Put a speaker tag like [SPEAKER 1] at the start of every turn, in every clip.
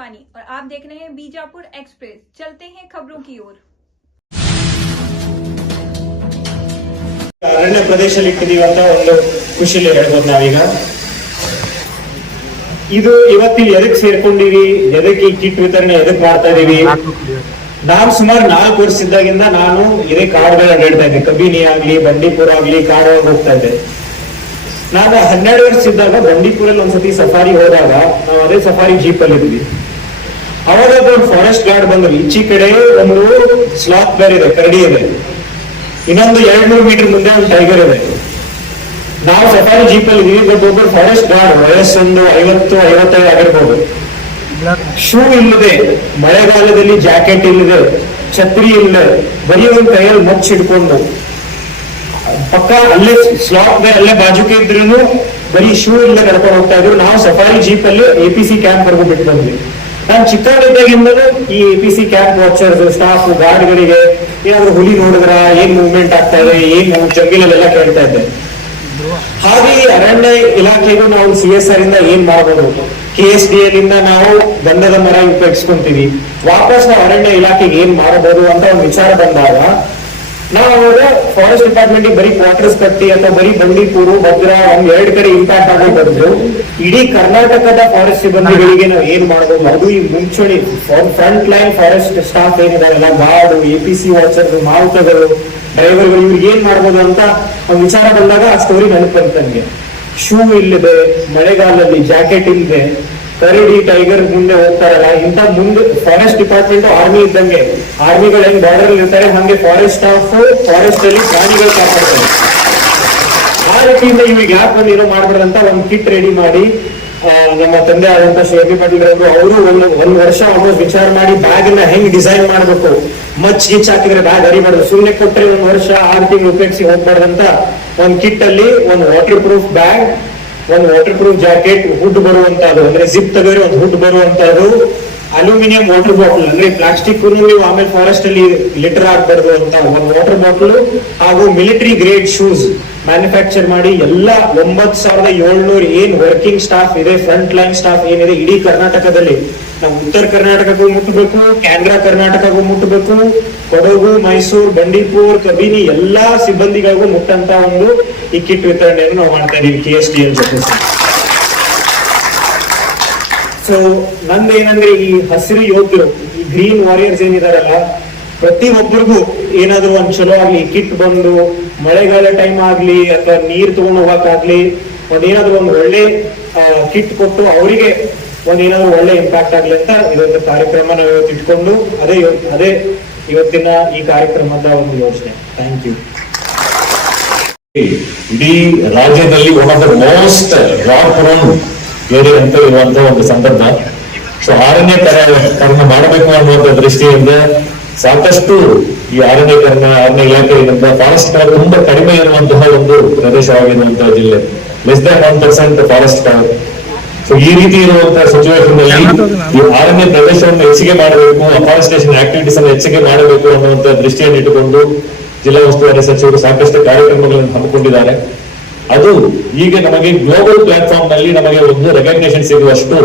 [SPEAKER 1] शिवानी और आप देख रहे हैं बीजापुर एक्सप्रेस चलते हैं खबरों की ओर
[SPEAKER 2] ಅರಣ್ಯ ಪ್ರದೇಶದಲ್ಲಿ ಇಟ್ಟಿದೀವಿ ಅಂತ ಒಂದು ಖುಷಿಲಿ ಹೇಳ್ಬೋದು ನಾವೀಗ ಇದು ಇವತ್ತಿಲ್ಲಿ ಎದಕ್ ಸೇರ್ಕೊಂಡಿವಿ ಎದಕ್ ಈ ಕಿಟ್ ವಿತರಣೆ ಎದಕ್ ಮಾಡ್ತಾ ಇದೀವಿ ನಾನು ಸುಮಾರು ನಾಲ್ಕು ವರ್ಷದಾಗಿಂದ ನಾನು ಇದೇ ಕಾಡುಗಳನ್ನ ಹೇಳ್ತಾ ಇದ್ದೆ ಕಬಿನಿ ಆಗ್ಲಿ ಬಂಡೀಪುರ ಆಗ್ಲಿ ಕಾಡು ಹೋಗ್ತಾ ಇದ್ದೆ ನಾನು ಹನ್ನೆರಡು ವರ್ಷ ಇದ್ದಾಗ ಬಂಡೀಪುರಲ್ಲಿ ಒಂದ್ಸತಿ ಸಫಾರಿ ಹೋದಾಗ ನಾವು ಅದೇ ಸಫಾರಿ ಜೀಪ್ ಅಲ್ಲಿ ಇದ್ವಿ ಅವಾಗ ಒಂದು ಫಾರೆಸ್ಟ್ ಗಾರ್ಡ್ ಬಂದ್ರು ಈಚಿ ಕಡೆ ಒಂದು ಸ್ಲಾತ್ ಬೇರೆ ಇದೆ ಕರಡಿ ಇದೆ ಇನ್ನೊಂದು ಎರಡ್ ಮೂರು ಮೀಟರ್ ಮುಂದೆ ಒಂದು ಟೈಗರ್ ಇದೆ. ನಾವು ಸಫಾರಿ ಜೀಪ್ ಅಲ್ಲಿ ಇದೀವಿ ಬಟ್ ಒಬ್ಬರು ಫಾರೆಸ್ಟ್ ಗಾರ್ಡ್ ವಯಸ್ಸೊಂದು ಐವತ್ತು, ಐವತ್ತೈದು ಆಗಿರ್ಬೋದು. ಶೂ ಇಲ್ಲದೆ, ಮಳೆಗಾಲದಲ್ಲಿ ಜಾಕೆಟ್ ಇಲ್ಲದೆ, ಛತ್ರಿ ಇಲ್ಲದೆ, ಬರೀ ಒಂದು ಕೈಯಲ್ಲಿ ಮುಚ್ಚಿಡ್ಕೊಂಡು ಪಕ್ಕ ಅಲ್ಲೇ ಸ್ಲಾಟ್ ಅಲ್ಲೇ ಬಾಜುಕೆ ಇದ್ರೂ ಬರೀ ಶೂ ಇಲ್ಲದೆ ಕರ್ಕೊಂಡು ಹೋಗ್ತಾ ಇದ್ರು. ನಾವು ಸಫಾರಿ ಜೀಪ್ ಅಲ್ಲಿ ಎ ಪಿ ಸಿ ಕ್ಯಾಂಪ್ ವರ್ಗು ಬಿಟ್ಟು ಬಂದ್ವಿ ನಾನು ಚಿಕ್ಕವರಿದ್ದಾಗಿಂದಲೂ ಈ P C camp watchers staff ಗಾರ್ಡ್ಗಳಿಗೆ ಏನಾದ್ರು ಹುಲಿ ನೋಡಿದ್ರ, ಏನ್ ಮೂವ್ಮೆಂಟ್ ಆಗ್ತಾ ಇದೆ, ಏನ್ ಜಂಗಿಲಲ್ಲೆಲ್ಲ ಕೇಳ್ತಾ ಇದ್ದೆ. ಹಾಗೆ ಅರಣ್ಯ ಇಲಾಖೆಗೂ ನಾವು ಸಿ ಎಸ್ ಆರ್ ಇಂದ ಏನ್ ಮಾಡಬಹುದು ಕೆ ಎಸ್ ಡಿ ನಾವು ಗಂಧದ ಮರ ಉಪಯೋಗಿಸ್ಕೊಂತೀವಿ ವಾಪಸ್ ನಾವು ಅರಣ್ಯ ಇಲಾಖೆಗೆ ಏನ್ ಮಾಡಬಹುದು ಅಂತ ಒಂದು ವಿಚಾರ ಬಂದಾಗ ನಾವು ಅವಾಗ ಫಾರೆಸ್ಟ್ ಡಿಪಾರ್ಟ್ಮೆಂಟ್ ಬರೀ ಕ್ವಾರ್ಟರ್ಸ್ ಕಟ್ಟಿ ಅಥವಾ ಬರೀ ಬಂಡೀಪುರು, ಭದ್ರಾ, ಒಂದ್ ಎರಡ್ ಕಡೆ ಇಂಪ್ಯಾಕ್ಟ್ ಆಗೋ ಬದಲು ಇಡೀ ಕರ್ನಾಟಕದ ಫಾರೆಸ್ಟ್ ಸಿಬ್ಬಂದಿಗಳಿಗೆ ನಾವು ಏನ್ ಮಾಡಬಹುದು ಅದು ಈ ಮುಂಚೂಣಿ front line forest staff ಏನಿದಾರಲ್ಲ guard A P C watcher ಮಾವುತಗಳು ಡ್ರೈವರ್ಗಳು ಇವ್ರಿಗೆ ಏನ್ ಮಾಡ್ಬೋದು ಅಂತ ಒಂದು ವಿಚಾರ ಬಂದಾಗ ಆ ಸ್ಟೋರಿ ನೆನಪು ನನಗೆ. ಶೂ ಇಲ್ಲದೆ, ಮಳೆಗಾಲದಲ್ಲಿ ಜಾಕೆಟ್ ಇಲ್ಲದೆ. ಕರಡಿ ಟೈಗರ್ ಮುಂದೆ ಹೋಗ್ತಾರಲ್ಲ ಇಂತ ಮುಂದೆ ಫಾರೆಸ್ಟ್ ಡಿಪಾರ್ಟ್ಮೆಂಟ್ ಆರ್ಮಿ ಇದ್ದಂಗೆ ಆರ್ಮಿಗಳು ಹೆಂಗ್ ಬಾರ್ಡರ್ ಇರ್ತಾರೆ ಹಂಗೆ ಫಾರೆಸ್ಟ್ ಸ್ಟಾಫ್ ಫಾರೆಸ್ಟ್ ಅಲ್ಲಿ ಪ್ರಾಣಿಗಳು ಕಾಪಾಡ್ತಾರೆ ಆ ರೀತಿಯಿಂದ ಇವಾಗ ಯಾಕೆ ಏನೋ ಮಾಡ್ಬಿಡ್ರಂತ ಒಂದು ಕಿಟ್ ರೆಡಿ ಮಾಡಿ ನಮ್ಮ ತಂದೆ ಆದಂತ ಅಭಿ ಪಾಟೀಲ್ ಅವರು ಅವರು ಒಂದು ಒಂದು ವರ್ಷ ಆಲ್ಮೋಸ್ಟ್ ವಿಚಾರ ಮಾಡಿ ಬ್ಯಾಗ್ನ ಹೆಂಗ್ ಡಿಸೈನ್ ಮಾಡ್ಬೇಕು, ಮಚ್ ಗಿಚ್ ಹಾಕಿದ್ರೆ ಬ್ಯಾಗ್ ಅರಿಬಾರ್ದು ಸುಮ್ಮನೆ ಕೊಟ್ಟರೆ ಒಂದು ವರ್ಷ ಆರು ತಿಂಗಳು ಉಪಯೋಗಿಸಿ ಹೋಗ್ಬಾರ್ದಂತ ಒಂದು ಕಿಟ್ ಅಲ್ಲಿ ಒಂದು ವಾಟರ್ ಪ್ರೂಫ್ ಬ್ಯಾಗ್ ಒಂದು ವಾಟರ್ ಪ್ರೂಫ್ ಜಾಕೆಟ್ ಹುಡ್ ಬರುವಂತಹದ್ದು, ಅಂದ್ರೆ ಜಿಪ್ ತೆಗೆದ್ರೆ ಒಂದು ಹುಡ್ ಬರುವಂತದ್ದು ಅಲ್ಯೂಮಿನಿಯಂ ವಾಟರ್ ಬಾಟಲ್ ಅಂದ್ರೆ ಪ್ಲಾಸ್ಟಿಕ್ ನೀವು ಆಮೇಲೆ ಫಾರೆಸ್ಟ್ ಅಲ್ಲಿ ಲಿಟರ್ ಆಗ್ಬಾರ್ದು ಅಂತ ಒಂದು ವಾಟರ್ ಬಾಟಲ್ ಹಾಗೂ ಮಿಲಿಟರಿ ಗ್ರೇಡ್ ಶೂಸ್ ಮ್ಯಾನುಫ್ಯಾಕ್ಚರ್ ಮಾಡಿ ಎಲ್ಲ ಒಂಬತ್ ಸಾವಿರದ ಏಳ್ನೂರು ಏನ್ ವರ್ಕಿಂಗ್ ಸ್ಟಾಫ್ ಇದೆ ಫ್ರಂಟ್ ಲೈನ್ ಸ್ಟಾಫ್ ಏನಿದೆ, ಇಡೀ ಕರ್ನಾಟಕದಲ್ಲಿ. ನಾವು ಉತ್ತರ ಕರ್ನಾಟಕಕ್ಕೂ ಮುಟ್ಟಬೇಕು ಕೇಂದ್ರ ಕರ್ನಾಟಕಕ್ಕೂ ಮುಟ್ಟಬೇಕು ಕೊಡಗು, ಮೈಸೂರು, ಬಂಡೀಪುರ್, ಕಬಿನಿ ಎಲ್ಲಾ ಸಿಬ್ಬಂದಿಗಳಿಗೂ ಮುಟ್ಟಂತ ಒಂದು ಈ ಕಿಟ್ ವಿತರಣೆಯನ್ನು ನಾವು ಮಾಡ್ತಾ ಇದೀವಿ ಕೆ ಎಸ್ ಡಿ ಎಲ್ ಜೊತೆ. ಸೊ ನಂದೇನಂದ್ರೆ ಈ ಹಸಿರು ಯೋಧರು ಈ ಗ್ರೀನ್ ವಾರಿಯರ್ಸ್ ಏನಿದಾರಲ್ಲ, ಪ್ರತಿ ಒಬ್ಬರಿಗೂ ಏನಾದ್ರೂ ಒಂದ್ ಚಲೋ ಆಗ್ಲಿ, ಕಿಟ್ ಬಂದು, ಮಳೆಗಾಲ ಟೈಮ್ ಆಗ್ಲಿ, ಅಥವಾ ನೀರ್ ತಗೊಂಡ್ ಹೋಗಕ್ಕಾಗ್ಲಿ ಒಂದ್ ಏನಾದ್ರು ಒಂದ್ ಒಳ್ಳೆ ಕಿಟ್ ಕೊಟ್ಟು ಅವರಿಗೆ ಒಂದ್ ಏನಾದ್ರು ಒಳ್ಳೆ ಇಂಪ್ಯಾಕ್ಟ್ ಆಗ್ಲಿ ಅಂತ ಇದೊಂದು ಕಾರ್ಯಕ್ರಮ ನಾವು ಇವತ್ತು ಇಟ್ಕೊಂಡು, ಅದೇ ಅದೇ ಇವತ್ತಿನ ಈ ಕಾರ್ಯಕ್ರಮದ ಒಂದು ಯೋಚನೆ. ಥ್ಯಾಂಕ್ ಯು
[SPEAKER 3] ಇಡೀ ರಾಜ್ಯದಲ್ಲಿ one of the most rock prone area ಅಂತ ಇರುವಂತ ಒಂದು ಸಂದರ್ಭ. ಸೊ ಅರಣ್ಯಕರಣ ಮಾಡಬೇಕು ಅನ್ನುವಂತ ದೃಷ್ಟಿಯಿಂದ ಸಾಕಷ್ಟು ಈ ಅರಣ್ಯಕರಣ ಅರಣ್ಯ ಇಲಾಖೆಯಿಂದ ಫಾರೆಸ್ಟ್ ಕವರ್ ತುಂಬಾ ಕಡಿಮೆ ಇರುವಂತಹ ಒಂದು ಪ್ರದೇಶವಾಗಿರುವಂತಹ ಜಿಲ್ಲೆ. Less than one percent forest cover so ಈ ರೀತಿ ಇರುವಂತಹ ಸಿಚುವೇಶನ್ ಈ ಅರಣ್ಯ ಪ್ರದೇಶವನ್ನು ಹೆಚ್ಚಿಗೆ ಮಾಡಬೇಕು ಅಫಾರೆಸ್ಟೇಷನ್ ಆಕ್ಟಿವಿಟೀಸ್ ಅನ್ನು ಹೆಚ್ಚಿಗೆ ಮಾಡಬೇಕು ಅನ್ನುವಂತ ದೃಷ್ಟಿಯನ್ನು ಇಟ್ಟುಕೊಂಡು ಜಿಲ್ಲಾ ಉಸ್ತುವಾರಿ ಸಚಿವರು ಸಾಕಷ್ಟು ಕಾರ್ಯಕ್ರಮಗಳನ್ನು ಹಮ್ಮಿಕೊಂಡಿದ್ದಾರೆ. ಅದು ಈಗ ನಮಗೆ ಗ್ಲೋಬಲ್ ಪ್ಲಾಟ್ಫಾರ್ಮ್ನಲ್ಲಿ ನಮಗೆ ಒಂದು ರೆಕಗ್ನೇಷನ್ ಸಿಗುವಷ್ಟು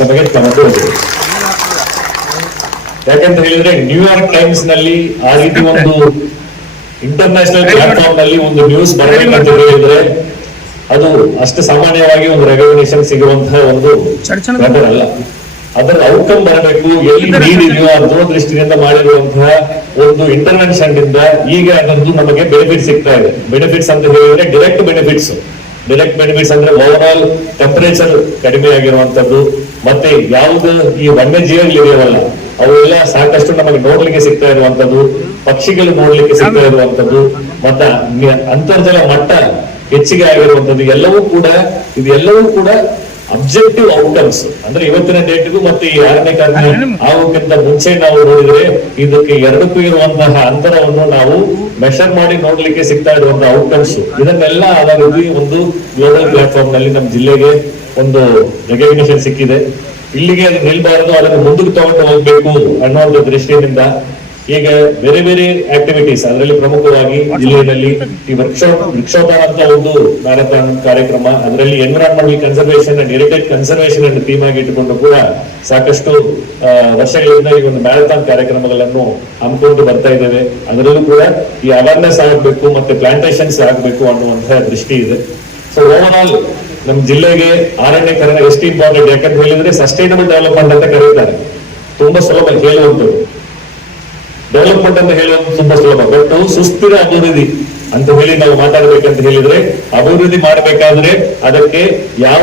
[SPEAKER 3] ನಮಗೆ ತಮ್ಮದು ಯಾಕಂತ ಹೇಳಿದ್ರೆ ನ್ಯೂಯಾರ್ಕ್ ಟೈಮ್ಸ್ನಲ್ಲಿ ಆ ರೀತಿ ಒಂದು ಇಂಟರ್ನ್ಯಾಷನಲ್ ಪ್ಲಾಟ್ಫಾರ್ಮ್ನಲ್ಲಿ ಒಂದು ನ್ಯೂಸ್ ಬರಬೇಕಂತ ಹೇಳಿದ್ರೆ ಅದು ಅಷ್ಟು ಸಾಮಾನ್ಯವಾಗಿ ಒಂದು ರೆಕಗ್ನೇಷನ್ ಸಿಗುವಂತಹ ಒಂದು ಮ್ಯಾಟರ್ ಅಲ್ಲ. ಅದರ ಔಟ್ಕಮ್ ಬರಬೇಕು ಎಲ್ಲಿ ನೀಡ್ ಇದೆಯೋ ಅದರ ದೃಷ್ಟಿಯಿಂದ ಮಾಡಿರುವಂತಹ ಒಂದು ಇಂಟರ್ವೆನ್ಷನ್ ಇಂದ ಈಗ ಅದರದ್ದು ನಮಗೆ ಬೆನಿಫಿಟ್ ಸಿಗ್ತಾ ಇದೆ. ಬೆನಿಫಿಟ್ಸ್ ಅಂತ ಹೇಳಿದ್ರೆ ಡೈರೆಕ್ಟ್ ಬೆನಿಫಿಟ್ಸ್ ಡೈರೆಕ್ಟ್ ಬೆನಿಫಿಟ್ಸ್ ಅಂದ್ರೆ ಓವರ್ ಆಲ್ ಟೆಂಪರೇಚರ್ ಕಡಿಮೆ ಆಗಿರುವಂತದ್ದು ಮತ್ತೆ ಯಾವ್ದು ಈ ವನ್ಯಜೀವಿಗಳು ಅವು ಅವೆಲ್ಲ ಸಾಕಷ್ಟು ನಮಗೆ ನೋಡ್ಲಿಕ್ಕೆ ಸಿಗ್ತಾ ಇರುವಂತದ್ದು ಪಕ್ಷಿಗಳು ನೋಡ್ಲಿಕ್ಕೆ ಸಿಗ್ತಾ ಇರುವಂತದ್ದು ಮತ್ತ ಅಂತರ್ಜಲ ಮಟ್ಟ ಹೆಚ್ಚಿಗೆ ಆಗಿರುವಂತದ್ದು ಎಲ್ಲವೂ ಕೂಡ, ಇದೆಲ್ಲವೂ ಕೂಡ ಅಬ್ಜೆಕ್ಟಿವ್ ಔಟ್ಕಮ್ಸ್ ಅಂದ್ರೆ ಇವತ್ತಿನ ಡೇಟ್ಗೂ ಮತ್ತೆ ಈ ಆರನೇ ಕಾರಣ ಆಗೋಕ್ಕಿಂತ ಮುಂಚೆ ನಾವು ನೋಡಿದ್ರೆ ಇದಕ್ಕೆ ಎರಡಕ್ಕೂ ಇರುವಂತಹ ಅಂತರವನ್ನು ನಾವು ಮೆಷರ್ ಮಾಡಿ ನೋಡ್ಲಿಕ್ಕೆ ಸಿಗ್ತಾ ಇರುವಂತಹ ಔಟ್ಕಮ್ಸ್ ಇದನ್ನೆಲ್ಲ ಅದಾಗಿ ಒಂದು ಗ್ಲೋಬಲ್ ಪ್ಲಾಟ್ಫಾರ್ಮ್ನಲ್ಲಿ ನಮ್ಮ ಜಿಲ್ಲೆಗೆ ಒಂದು ರೆಕಗ್ನಿಷನ್ ಸಿಕ್ಕಿದೆ. ಇಲ್ಲಿಗೆ ಅದು ನಿಲ್ಬಾರದು, ಅದನ್ನು ಮುಂದಕ್ಕೆ ತಗೊಂಡು ಹೋಗ್ಬೇಕು ಅನ್ನೋ ಒಂದು ದೃಷ್ಟಿಯಿಂದ ಈಗ ಬೇರೆ ಬೇರೆ ಆಕ್ಟಿವಿಟೀಸ್ ಅದರಲ್ಲಿ ಪ್ರಮುಖವಾಗಿ ಜಿಲ್ಲೆಯಲ್ಲಿ ಈ ವರ್ಕ್ಶಾಪ್ ವೃಕ್ಷೋಪಣ ಅಂತ ಒಂದು ಮ್ಯಾರಥಾನ್ ಕಾರ್ಯಕ್ರಮ, ಅದರಲ್ಲಿ environmental conservation and heritage conservation ಅನ್ನು ಥೀಮ್ ಆಗಿ ಇಟ್ಟುಕೊಂಡು ಕೂಡ ಸಾಕಷ್ಟು ವರ್ಷಗಳಿಂದ ಈ ಒಂದು ಮ್ಯಾರಥಾನ್ ಕಾರ್ಯಕ್ರಮಗಳನ್ನು ಹಮ್ಮಿಕೊಂಡು ಬರ್ತಾ ಇದ್ದೇವೆ. ಅದರಲ್ಲೂ ಕೂಡ ಈ ಅವೇರ್ನೆಸ್ ಆಗಬೇಕು ಮತ್ತೆ ಪ್ಲಾಂಟೇಶನ್ಸ್ ಆಗಬೇಕು ಅನ್ನುವಂತಹ ದೃಷ್ಟಿ ಇದೆ. ಸೊ ಓವರ್ ಆಲ್ ನಮ್ಮ ಜಿಲ್ಲೆಗೆ ಅರಣ್ಯೀಕರಣ ಎಷ್ಟು ಇಂಪಾರ್ಟೆಂಟ್ ಯಾಕಂತ ಹೇಳಿದ್ರೆ ಸಸ್ಟೈನಬಲ್ ಡೆವಲಪ್ಮೆಂಟ್ ಅಂತ ಕರೀತಾರೆ. ತುಂಬಾ ಸುಲಭ, ಹೇಳುವಂಥದ್ದು. ಡೆವಲಪ್ಮೆಂಟ್ ಅಂತ ಹೇಳುವಂತ ತುಂಬಾ ಸುಲಭ. ಬಟ್ ಸುಸ್ಥಿರ ಅಭಿವೃದ್ಧಿ ಅಂತ ಹೇಳಿ ನಾವು ಮಾತಾಡ್ಬೇಕಂತ ಹೇಳಿದ್ರೆ, ಅಭಿವೃದ್ಧಿ ಮಾಡಬೇಕಾದ್ರೆ ಅದಕ್ಕೆ ಯಾವ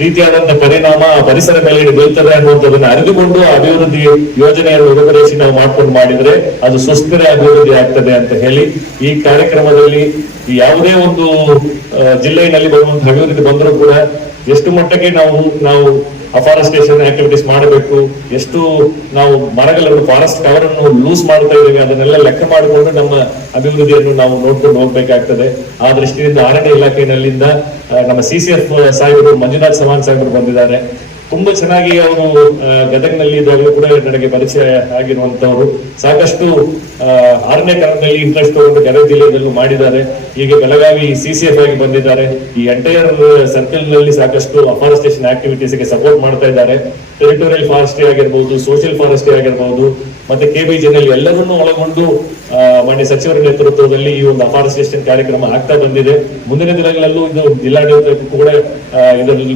[SPEAKER 3] ರೀತಿಯಾದಂತಹ ಪರಿಣಾಮ ಪರಿಸರ ಮೇಲೆ ಬೀಳ್ತದೆ ಅನ್ನುವಂಥದ್ದನ್ನ ಅರಿತುಕೊಂಡು ಅಭಿವೃದ್ಧಿ ಯೋಜನೆಯನ್ನು ರೂಪರೇಷೆ ನಾವು ಮಾಡ್ಕೊಂಡು ಮಾಡಿದ್ರೆ ಅದು ಸುಸ್ಥಿರ ಅಭಿವೃದ್ಧಿ ಆಗ್ತದೆ ಅಂತ ಹೇಳಿ ಈ ಕಾರ್ಯಕ್ರಮದಲ್ಲಿ ಯಾವುದೇ ಒಂದು ಜಿಲ್ಲೆಯಲ್ಲಿ ಬರುವಂತಹ ಅಭಿವೃದ್ಧಿ ಬಂದರೂ ಕೂಡ ಎಷ್ಟು ಮಟ್ಟಕ್ಕೆ ನಾವು ನಾವು ಅಫಾರೆಸ್ಟೇಷನ್ ಆಕ್ಟಿವಿಟೀಸ್ ಮಾಡಬೇಕು. ಎಷ್ಟು ನಾವು ಮರಗಳನ್ನು ಫಾರೆಸ್ಟ್ ಕವರ್ ಅನ್ನು ಲೂಸ್ ಮಾಡ್ತಾ ಇದ್ದೇವೆ, ಅದನ್ನೆಲ್ಲ ಲೆಕ್ಕ ಮಾಡಿಕೊಂಡು ನಮ್ಮ ಅಭಿವೃದ್ಧಿಯನ್ನು ನಾವು ನೋಡ್ಕೊಂಡು ಹೋಗ್ಬೇಕಾಗ್ತದೆ. ಆ ದೃಷ್ಟಿಯಿಂದ ಅರಣ್ಯ ಇಲಾಖೆಯಲ್ಲಿಂದ ನಮ್ಮ ಸಿ ಸಿ ಎಫ್ ಸಾಹೇಬರು ಮಂಜುನಾಥ್ ಸಮಾನ್ ಸಾಹೇಬರು ಬಂದಿದ್ದಾರೆ. ತುಂಬಾ ಚೆನ್ನಾಗಿ ಅವರು ಗದಗ್ನಲ್ಲಿ ಇದ್ದಾಗಲೂ ಕೂಡ ನನಗೆ ಪರಿಚಯ ಆಗಿರುವಂತವರು ಸಾಕಷ್ಟು ಆರನೇ ಕಾಲದಲ್ಲಿ ಇಂಟ್ರೆಸ್ಟ್ ತಗೊಂಡು ಗದಗ ಜಿಲ್ಲೆಯಲ್ಲೂ ಮಾಡಿದ್ದಾರೆ. ಈಗ ಬೆಳಗಾವಿ ಸಿ ಸಿ ಎಫ್ ಆಗಿ ಬಂದಿದ್ದಾರೆ. ಈ ಎಂಟೈರ್ ಸರ್ಕಲ್ನಲ್ಲಿ ಸಾಕಷ್ಟು ಅಫಾರೆಸ್ಟೇಷನ್ ಆಕ್ಟಿವಿಟೀಸ್ಗೆ ಸಪೋರ್ಟ್ ಮಾಡ್ತಾ ಇದ್ದಾರೆ. ಟೆರಿಟೋರಿಯಲ್ ಫಾರೆಸ್ಟ್ರಿ ಆಗಿರ್ಬೋದು, ಸೋಷಿಯಲ್ ಫಾರೆಸ್ಟ್ರಿ ಆಗಿರ್ಬೋದು, ಮತ್ತೆ ಕೆಬಿಜಿ ನಲ್ಲಿ ಎಲ್ಲರನ್ನೂ ಒಳಗೊಂಡು ಮಾನ್ಯ ಸಚಿವರ ನೇತೃತ್ವದಲ್ಲಿ ಈ ಒಂದು ಅಫಾರೆಸ್ಟೇಷನ್ ಕಾರ್ಯಕ್ರಮ ಆಗ್ತಾ ಬಂದಿದೆ. ಮುಂದಿನ ದಿನಗಳಲ್ಲೂ ಇದು ಜಿಲ್ಲಾಡಳಿತಕ್ಕೂ ಕೂಡ ಇದರಲ್ಲಿ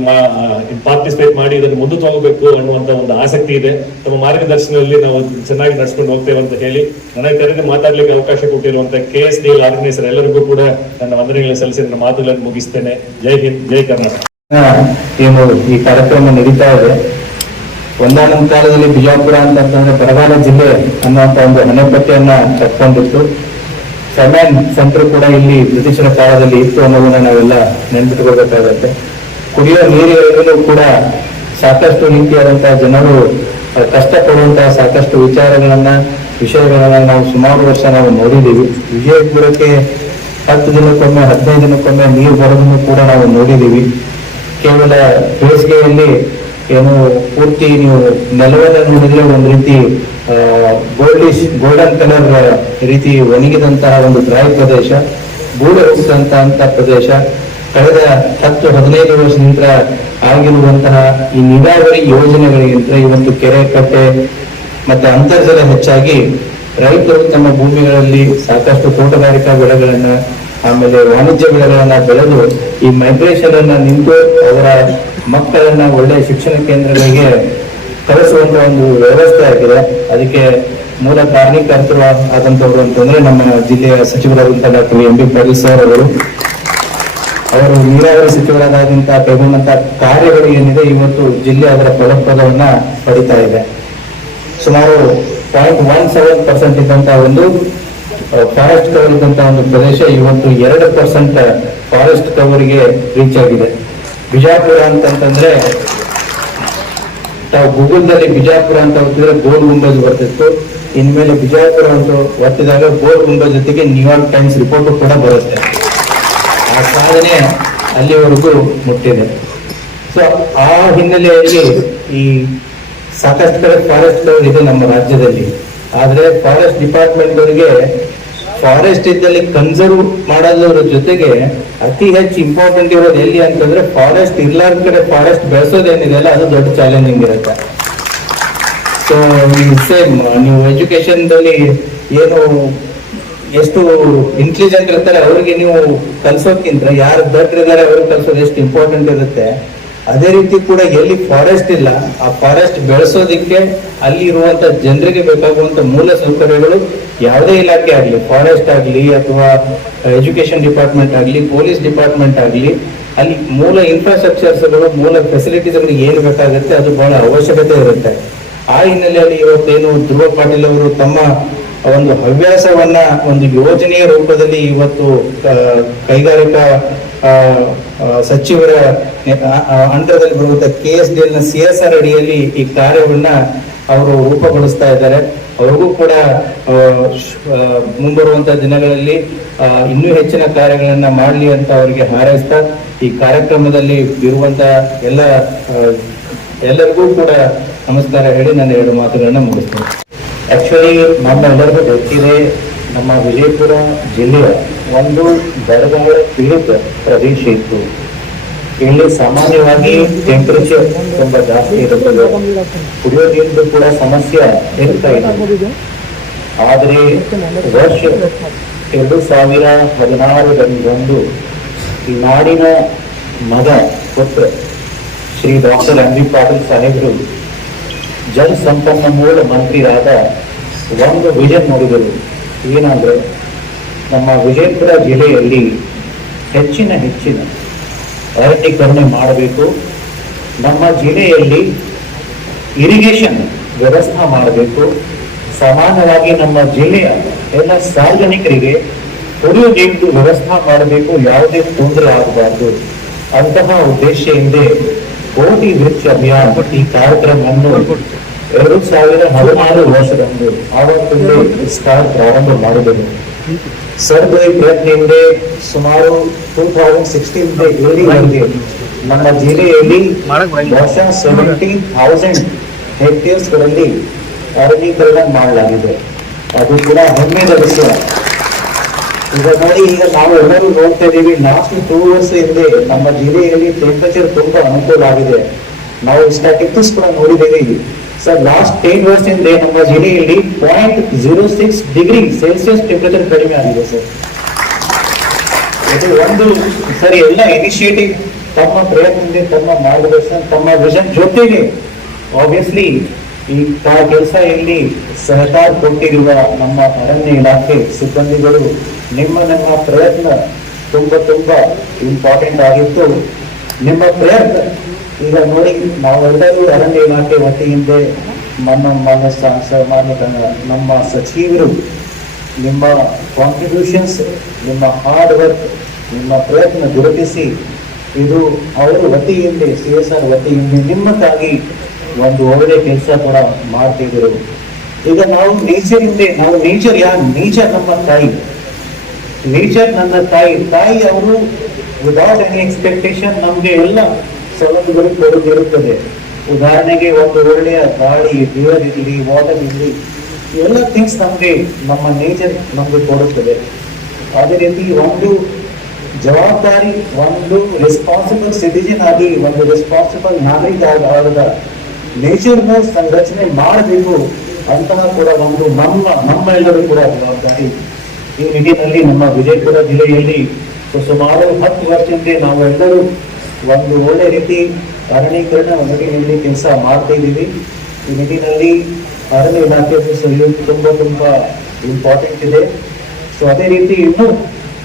[SPEAKER 3] ಪಾರ್ಟಿಸಿಪೇಟ್ ಮಾಡಿ ಇದನ್ನು ಮುಂದೆ ತಗೋಬೇಕು ಅನ್ನುವಂತ ಒಂದು ಆಸಕ್ತಿ ಇದೆ. ತಮ್ಮ ಮಾರ್ಗದರ್ಶನದಲ್ಲಿ ನಾವು ಚೆನ್ನಾಗಿ ನಡ್ಸ್ಕೊಂಡು ಹೋಗ್ತೇವೆ ಅಂತ ಹೇಳಿ ನನಗೆ ಕರೆದು ಮಾತಾಡ್ಲಿಕ್ಕೆ ಅವಕಾಶ ಕೊಟ್ಟಿರುವಂತ ಕೆ ಎಸ್ ಡಿ ಆರ್ಗನೈಸರ್ ಎಲ್ಲರಿಗೂ ಕೂಡ ನನ್ನ ವಂದನೆಗಳನ್ನು ಸಲ್ಲಿಸಿ ನನ್ನ ಮಾತುಗಳನ್ನು ಮುಗಿಸ್ತೇನೆ. ಜೈ ಹಿಂದ್, ಜೈ ಕರ್ನಾಟಕ.
[SPEAKER 4] ಏನು ಈ ಕಾರ್ಯಕ್ರಮ ನಡೀತಾ ಇದೆ. ಒಂದಾನೊಂದು ಕಾಲದಲ್ಲಿ ಬಿಜಾಪುರ ಅಂತಂದ್ರೆ ಬರಗಾಲ ಜಿಲ್ಲೆ ಅನ್ನುವಂತ ಒಂದು ಹಣೆಪಟ್ಟಿಯನ್ನ ತಕ್ಕೊಂಡಿತ್ತು ಸೆಮೆನ್ ಸೆಂಟರ್ ಕೂಡ ಇಲ್ಲಿ ಬ್ರಿಟಿಷರ ಕಾಲದಲ್ಲಿ ಇತ್ತು ಅನ್ನೋದನ್ನ ನಾವೆಲ್ಲ ನೆನ್ಪಿಟ್ಕೋಬೇಕಾಗತ್ತೆ ಕುಡಿಯೋ ನೀರಿಗೂ ಕೂಡ ಸಾಕಷ್ಟು ರೀತಿಯಾದಂತಹ ಜನರು ಕಷ್ಟ ಪಡುವಂತಹ ಸಾಕಷ್ಟು ವಿಚಾರಗಳನ್ನ, ವಿಷಯಗಳನ್ನ ನಾವು ಸುಮಾರು ವರ್ಷ ನಾವು ನೋಡಿದ್ದೀವಿ. ವಿಜಯಪುರಕ್ಕೆ ಹತ್ತು ದಿನಕ್ಕೊಮ್ಮೆ, ಹದಿನೈದು ದಿನಕ್ಕೊಮ್ಮೆ ನೀರು ಬರೋದನ್ನು ಕೂಡ ನಾವು ನೋಡಿದ್ದೀವಿ. ಕೇವಲ ಬೇಸಿಗೆಯಲ್ಲಿ ಏನು ಪೂರ್ತಿ ನೀವು ನೆಲವನ್ನ ನೋಡಿದ್ರೆ ಒಂದು ರೀತಿ ಗೋಲ್ಡಿಶ್ ಗೋಲ್ಡನ್ ಕಲರ್ ರೀತಿ ಒಣಗಿದಂತಹ ಒಂದು ಡ್ರೈ ಪ್ರದೇಶ ಗೂಡ ಹೋಗಿದಂತಹ ಪ್ರದೇಶ, ಕಳೆದ ಹತ್ತು, ಹದಿನೈದು ವರ್ಷದಿಂದ ಆಗಿರುವಂತಹ ಈ ನೀರಾವರಿ ಯೋಜನೆಗಳಿಗಿಂತ ಇವತ್ತು ಕೆರೆ ಕಟ್ಟೆ ಮತ್ತೆ ಅಂತರ್ಜಲ ಹೆಚ್ಚಾಗಿ ರೈತರು ತಮ್ಮ ಭೂಮಿಗಳಲ್ಲಿ ಸಾಕಷ್ಟು ತೋಟಗಾರಿಕಾ ಬೆಳೆಗಳನ್ನ, ಆಮೇಲೆ ವಾಣಿಜ್ಯ ಬೆಳೆಗಳನ್ನ ಬೆಳೆದು ಈ ಮೈಗ್ರೇಷನ್ ಅನ್ನ ನಿಂತು ಅವರ ಮಕ್ಕಳನ್ನ ಒಳ್ಳೆಯ ಶಿಕ್ಷಣ ಕೇಂದ್ರಗಳಿಗೆ ಕಳಿಸುವಂತ ಒಂದು ವ್ಯವಸ್ಥೆ ಆಗಿದೆ. ಅದಕ್ಕೆ ಮೂಲ ಕಾರಣೀಕರ್ತರು ಆದಂತವ್ರು ಅಂತಂದ್ರೆ ನಮ್ಮ ಜಿಲ್ಲೆಯ ಸಚಿವರಾದಂತಹ doctor M B Patil sir ಅವರು. ಅವರು ನೀರಾವರಿ ಸಚಿವರಾದಂತಹ ಕೈಗೊಂಡಂತ ಕಾರ್ಯಗಳು ಏನಿದೆ ಇವತ್ತು ಜಿಲ್ಲೆ ಅದರ ಫಲಪ್ರದವನ್ನ ಪಡಿತಾ ಇದೆ. ಸುಮಾರು ಪಾಯಿಂಟ್ ಒನ್ ಸೆವೆನ್ ಪರ್ಸೆಂಟ್ ಇದ್ದಂತಹ ಒಂದು ಫಾರೆಸ್ಟ್ ಕವರ್ ಇದ್ದಂತಹ ಒಂದು ಪ್ರದೇಶ ಇವತ್ತು ಎರಡು ಪರ್ಸೆಂಟ್ ಫಾರೆಸ್ಟ್ ಕವರ್ಗೆ ರೀಚ್ ಆಗಿದೆ. ಬಿಜಾಪುರ ಅಂತಂತಂದ್ರೆ, ತಾವು ಗೂಗಲ್ದಲ್ಲಿ ಬಿಜಾಪುರ ಅಂತ ಒತ್ತಿದ್ರೆ ಗೋಲ್ ಗುಂಬಜ್ ಬರ್ತಿತ್ತು. ಇನ್ಮೇಲೆ ಬಿಜಾಪುರ ಅಂತ ಒತ್ತಿದಾಗ ಗೋಲ್ ಗುಂಡೋಜ್ ಜೊತೆಗೆ ನ್ಯೂಯಾರ್ಕ್ ಟೈಮ್ಸ್ ರಿಪೋರ್ಟ್ ಕೂಡ ಬರುತ್ತೆ. ಆ ಸಾಧನೆ ಅಲ್ಲಿವರೆಗೂ ಮುಟ್ಟಿದೆ. ಸೊ ಆ ಹಿನ್ನೆಲೆಯಲ್ಲಿ ಈ ಸಾಕಷ್ಟು ಕಡೆ ಫಾರೆಸ್ಟ್ ಇದೆ ನಮ್ಮ ರಾಜ್ಯದಲ್ಲಿ. ಆದ್ರೆ ಫಾರೆಸ್ಟ್ ಡಿಪಾರ್ಟ್ಮೆಂಟ್ ಅವರಿಗೆ ಫಾರೆಸ್ಟ್ ಇದ್ದಲ್ಲಿ ಕನ್ಸರ್ವ್ ಮಾಡೋದ್ರ ಜೊತೆಗೆ ಅತಿ ಹೆಚ್ಚು ಇಂಪಾರ್ಟೆಂಟ್ ಇರೋದು ಎಲ್ಲಿ ಅಂತಂದ್ರೆ ಫಾರೆಸ್ಟ್ ಇರ್ಲಾರ್ದ ಕಡೆ ಫಾರೆಸ್ಟ್ ಬೆಳೆಸೋದೇನಿದೆಯಲ್ಲ, ಅದು ದೊಡ್ಡ ಚಾಲೆಂಜಿಂಗ್ ಇರುತ್ತೆ. ಸೊ ಸೇಮ್ ನೀವು ಎಜುಕೇಶನ್ ದಲ್ಲಿ ಏನು ಎಷ್ಟು ಇಂಟೆಲಿಜೆಂಟ್ ಇರ್ತಾರೆ, ಅವ್ರಿಗೆ ನೀವು ಕಲ್ಸೋಕ್ಕಿಂತ ಯಾರು ದೊಡ್ಡರಿದ್ದಾರೆ ಅವ್ರಿಗೆ ಕಲ್ಸೋದು ಎಷ್ಟು ಇಂಪಾರ್ಟೆಂಟ್ ಇರುತ್ತೆ. ಅದೇ ರೀತಿ ಕೂಡ ಎಲ್ಲಿ ಫಾರೆಸ್ಟ್ ಇಲ್ಲ, ಆ ಫಾರೆಸ್ಟ್ ಬೆಳೆಸೋದಿಕ್ಕೆ ಅಲ್ಲಿ ಇರುವಂತ ಜನರಿಗೆ ಬೇಕಾಗುವಂತ ಮೂಲ ಸೌಕರ್ಯಗಳು ಯಾವುದೇ ಇಲಾಖೆ ಆಗಲಿ ಫಾರೆಸ್ಟ್ ಆಗಲಿ ಅಥವಾ ಎಜುಕೇಶನ್ ಡಿಪಾರ್ಟ್ಮೆಂಟ್ ಆಗಲಿ ಪೊಲೀಸ್ ಡಿಪಾರ್ಟ್ಮೆಂಟ್ ಆಗಲಿ, ಅಲ್ಲಿ ಮೂಲ ಇನ್ಫ್ರಾಸ್ಟ್ರಕ್ಚರ್ಸ್ಗಳು ಮೂಲ ಫೆಸಿಲಿಟೀಸ್ಗಳು ಏನು ಬೇಕಾಗುತ್ತೆ ಅದು ಬಹಳ ಅವಶ್ಯಕತೆ ಇರುತ್ತೆ. ಆ ಹಿನ್ನೆಲೆಯಲ್ಲಿ ಇವತ್ತೇನು ಧ್ರುವ ಪಾಟೀಲ್ ಅವರು ತಮ್ಮ ಒಂದು ಹವ್ಯಾಸವನ್ನ, ಒಂದು ಯೋಜನೆಯ ರೂಪದಲ್ಲಿ ಇವತ್ತು ಕೈಗಾರಿಕಾ ಸಚಿವರ ಅಂಡರ್ದಲ್ಲಿ ಬರುವಂತ ಕೆ ಎಸ್ ಡಿ ಎಲ್ನ ಸಿ ಎಸ್ ಆರ್ ಅಡಿಯಲ್ಲಿ ಈ ಕಾರ್ಯವನ್ನ ಅವರು ರೂಪಗೊಳಿಸ್ತಾ ಇದ್ದಾರೆ. ಅವ್ರಿಗೂ ಕೂಡ ಆ, ಶ್- ಆ, ಮುಂಬರುವಂತ ದಿನಗಳಲ್ಲಿ ಇನ್ನೂ ಹೆಚ್ಚಿನ ಕಾರ್ಯಗಳನ್ನ ಮಾಡಲಿ ಅಂತ ಅವರಿಗೆ ಹಾರೈಸ್ತಾ ಈ ಕಾರ್ಯಕ್ರಮದಲ್ಲಿ ಇರುವಂತ ಎಲ್ಲ ಎಲ್ಲರಿಗೂ ಕೂಡ ನಮಸ್ಕಾರ ಹೇಳಿ ನಾನು ಎರಡು ಮಾತುಗಳನ್ನ ಮುಗಿಸ್ತೇನೆ.
[SPEAKER 5] ಆಕ್ಚುಲಿ ನಮ್ಮೆಲ್ಲರಿಗೂ ಗೊತ್ತಿದೆ ನಮ್ಮ ವಿಜಯಪುರ ಜಿಲ್ಲೆಯ ಒಂದು ಬರಗಾಲ ಪೀಡಿತ ಪ್ರದೇಶ ಇತ್ತು. ಇಲ್ಲಿ ಸಾಮಾನ್ಯವಾಗಿ ಟೆಂಪರೇಚರ್ ತುಂಬಾ ಜಾಸ್ತಿ ಇರುತ್ತದೆ. ಕುಡಿಯೋ ನೀರಿಂದ ಕೂಡ ಸಮಸ್ಯೆ ಇರ್ತಾ ಇದೆ. ಆದರೆ ವರ್ಷ ಎರಡು ಸಾವಿರ ಒಂದು ಈ ನಾಡಿನ ಮಗ ಪುತ್ರ Shri doctor M B Patil ಸಾಹೇಬರು ಜಲ ಸಂಪನ್ಮೂಲ ಮಂತ್ರಿಯಾದ ಒಂದು ವಿಷನ್ ನೋಡಿದರು. ಏನಂದ್ರೆ ನಮ್ಮ ವಿಜಯಪುರ ಜಿಲ್ಲೆಯಲ್ಲಿ ಹೆಚ್ಚಿನ ಹೆಚ್ಚಿನ ಅರಣ್ಯೀಕರಣ ಮಾಡಬೇಕು. ನಮ್ಮ ಜಿಲ್ಲೆಯಲ್ಲಿ ಇರಿಗೇಷನ್ ವ್ಯವಸ್ಥೆ ಮಾಡಬೇಕು. ಸಮಾನವಾಗಿ ನಮ್ಮ ಜಿಲ್ಲೆಯ ಎಲ್ಲ ಸಾರ್ವಜನಿಕರಿಗೆ ಕುಡಿಯುವ ನೀರಿನ ವ್ಯವಸ್ಥೆ ಮಾಡಬೇಕು. ಯಾವುದೇ ತೊಂದರೆ ಆಗಬಾರ್ದು. ಅಂತಹ ಉದ್ದೇಶದಿಂದ ಕೋಟಿ ವೃಕ್ಷ ಅಭಿಯಾನ ಈ ಕಾರ್ಯಕ್ರಮವನ್ನು ಎರಡು ಸಾವಿರ ಹದಿನಾರು ವರ್ಷದಂದು ಆವತ್ತಿಂದ ಸ್ಟಾರ್ ಪ್ರಾರಂಭ ಮಾಡಿದರು ಈ ಪ್ರಯತ್ನದಿಂದ ಸುಮಾರು ಟೂ ತೌಸಂಡ್ ಸಿಕ್ಸ್ಟೀನ್ ಬಂದಿದೆ ನಮ್ಮ ಜಿಲ್ಲೆಯಲ್ಲಿ ಬಹುಶಃ ಸೆವೆಂಟೀನ್ ಥೌಸಂಡ್ ಹೆಕ್ಟೇರ್ಸ್ಗಳಲ್ಲಿ ಅರಣ್ಯೀಕರಣ ಮಾಡಲಾಗಿದೆ. ಅದು ಕೂಡ ಹೆಮ್ಮೆದ ವಿಷಯ. ಈಗ ನೋಡಿ, ಈಗ ನಾವು ಎಲ್ಲರೂ ನೋಡ್ತಾ ಇದ್ದೀವಿ ಲಾಸ್ಟ್ ಟೂ ಇಯರ್ಸ್ ಹಿಂದೆ ನಮ್ಮ ಜಿಲ್ಲೆಯಲ್ಲಿ ಟೆಂಪರೇಚರ್ ತುಂಬಾ ಅನುಕೂಲ ಆಗಿದೆ. ನಾವು ಸ್ಟಾಟಿಕ್ಸ್ ಕೂಡ ನೋಡಿದ್ದೇವೆ. ಸರ್ ಲಾಸ್ಟ್ ಟೆನ್ ವರ್ಷ ಇಂದ ನಮ್ಮ ಜಿಲ್ಲೆಯಲ್ಲಿ point zero six degree Celsius temperature ಕಡಿಮೆ ಆಗಿದೆ ಸರ್ ಇದು ಒಂದು ಸರಿ ಎಲ್ಲ ಇನಿಷಿಯೇಟಿವ್ ತಮ್ಮ ಪ್ರಯತ್ನದಿಂದ, ತಮ್ಮ ಮಾರ್ಗದರ್ಶನ, ತಮ್ಮ ವಿಷನ್ ಜೊತೆಗೆ ಆಬ್ವಿಯಸ್ಲಿ ಈ ಕೆಲಸ ಇಲ್ಲಿ ಸಹಕಾರ ಕೊಟ್ಟಿರುವ ನಮ್ಮ ಅರಣ್ಯ ಇಲಾಖೆ ಸಿಬ್ಬಂದಿಗಳು ನಿಮ್ಮ, ನಮ್ಮ ಪ್ರಯತ್ನ ತುಂಬಾ ತುಂಬಾ ಇಂಪಾರ್ಟೆಂಟ್ ಆಗಿತ್ತು. ನಿಮ್ಮ ಪ್ರಯತ್ನ ಈಗ ನೋಡಿ ನಾವೆಲ್ಲರೂ ಅರಣ್ಯ ಇಲಾಖೆ ವತಿಯಿಂದ ನಮ್ಮ ಮಾನ್ಯ ಸ- ಸ- ನಮ್ಮ ಸಚಿವರು, ನಿಮ್ಮ ಕಾಂಟ್ರಿಬ್ಯೂಷನ್ಸ್ ನಿಮ್ಮ ಹಾರ್ಡ್ ವರ್ಕ್ ನಿಮ್ಮ ಪ್ರಯತ್ನ ಗುರುತಿಸಿ, ಇದು ಅವರ ವತಿಯಿಂದ ಸಿ ಎಸ್ ಆರ್ ವತಿಯಿಂದ ನಿಮ್ಮಕ್ಕಾಗಿ ಒಂದು ಒಳ್ಳೆ ಕೆಲಸ ಕೂಡ ಮಾಡ್ತಿದ್ರು. ಈಗ ನಾವು ನೇಚರ್ ಇಂದ ನಾವು ನೇಚರ್ ಯಾರು? ನೇಚರ್ ನಮ್ಮ ತಾಯಿ. ನೇಚರ್ ನನ್ನ ತಾಯಿ. ತಾಯಿ ಅವರು ವಿದೌಟ್ ಎನಿ ಎಕ್ಸ್ಪೆಕ್ಟೇಷನ್ ನಮ್ಗೆ ಎಲ್ಲ ಸವಲತ್ತುಗಳು ಕೊಡುತ್ತಿರುತ್ತದೆ ಉದಾಹರಣೆಗೆ ಒಂದು ಒಳ್ಳೆಯ ಗಾಳಿ ಏರ್ ಇರಲಿ ವಾಟರ್ ಇರಲಿ, ಎಲ್ಲ ಥಿಂಗ್ಸ್ ನಮಗೆ, ನಮ್ಮ ನೇಚರ್ ನಮಗೆ ಕೊಡುತ್ತದೆ. ಅದೇ ರೀತಿ ಒಂದು ಜವಾಬ್ದಾರಿ, ಒಂದು ರೆಸ್ಪಾನ್ಸಿಬಲ್ ಸಿಟಿಜನ್ ಆಗಿ, ಒಂದು ರೆಸ್ಪಾನ್ಸಿಬಲ್ ನಾಗರಿಕ ಆದ ನೇಚರ್ನ ಸಂರಚನೆ ಮಾಡಬೇಕು ಅಂತಹ ಕೂಡ ಒಂದು ನಮ್ಮ ನಮ್ಮ ಎಲ್ಲರೂ ಕೂಡ ಜವಾಬ್ದಾರಿ. ಈ ನಿಟ್ಟಿನಲ್ಲಿ ನಮ್ಮ ವಿಜಯಪುರ ಜಿಲ್ಲೆಯಲ್ಲಿ ಸು- ಸುಮಾರು ಹತ್ತು ವರ್ಷದಿಂದ ನಾವೆಲ್ಲರೂ ಒಂದು ಒಳ್ಳೆ ರೀತಿ ಅರಣ್ಯೀಕರಣ ನಿಟ್ಟಿನಲ್ಲಿ ಕೆಲಸ ಮಾಡ್ತಾ ಇದ್ದೀವಿ. ಈ ನಿಟ್ಟಿನಲ್ಲಿ ಅರಣ್ಯ ಇಲಾಖೆ ಸಹಯೋಗ ತುಂಬಾ ತುಂಬಾ ಇಂಪಾರ್ಟೆಂಟ್ ಇದೆ. ಸೊ ಅದೇ ರೀತಿ ಇನ್ನು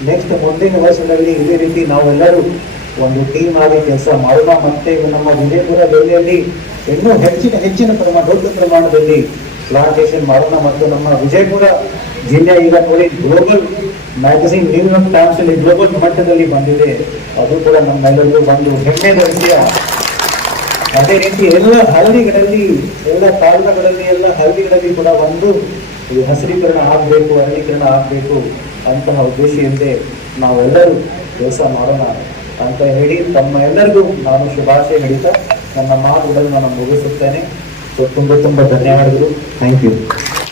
[SPEAKER 5] ನೆಕ್ಸ್ಟ್ ಮುಂದಿನ ವರ್ಷದಲ್ಲಿ ಇದೇ ರೀತಿ ನಾವೆಲ್ಲರೂ ಒಂದು ಟೀಮ್ ಆಗಿ ಕೆಲಸ ಮಾಡೋಣ. ಮತ್ತೆ ನಮ್ಮ ವಿಜಯಪುರ ಜಿಲ್ಲೆಯಲ್ಲಿ ಇನ್ನೂ ಹೆಚ್ಚಿನ ಹೆಚ್ಚಿನ ಪ್ರಮಾಣ, ದೊಡ್ಡ ಪ್ರಮಾಣದಲ್ಲಿ ಪ್ಲಾಂಟೇಶನ್ ಮಾಡೋಣ. ಮತ್ತು ನಮ್ಮ ವಿಜಯಪುರ ಜಿಲ್ಲೆ ಈಗ global magazine New York Times ಅಲ್ಲಿ ಗ್ಲೋಬಲ್ ಮಟ್ಟದಲ್ಲಿ ಬಂದಿದೆ. ಅದು ಕೂಡ ನಮ್ಮೆಲ್ಲರಿಗೂ ಒಂದು ಹೆಮ್ಮೆಯ ವಿಷಯ ಅದೇ ರೀತಿ ಎಲ್ಲ ಹಳ್ಳಿಗಳಲ್ಲಿ, ಎಲ್ಲ ತಾಲೂಕುಗಳಲ್ಲಿ ಎಲ್ಲ ಹಳ್ಳಿಗಳಲ್ಲಿ ಕೂಡ ಒಂದು ಹಸಿರೀಕರಣ ಆಗಬೇಕು, ಅರಳೀಕರಣ ಆಗಬೇಕು ಅಂತಹ ಉದ್ದೇಶದಿಂದ ನಾವೆಲ್ಲರೂ ಕೆಲಸ ಮಾಡೋಣ ಅಂತ ಹೇಳಿ ತಮ್ಮ ಎಲ್ಲರಿಗೂ ನಾನು ಶುಭಾಶಯ ಹೇಳಿದ ನನ್ನ ಮಾತುಗಳನ್ನು ನಾನು ಮುಗಿಸುತ್ತೇನೆ. ತುಂಬ ತುಂಬ ಧನ್ಯವಾದಗಳು. Thank you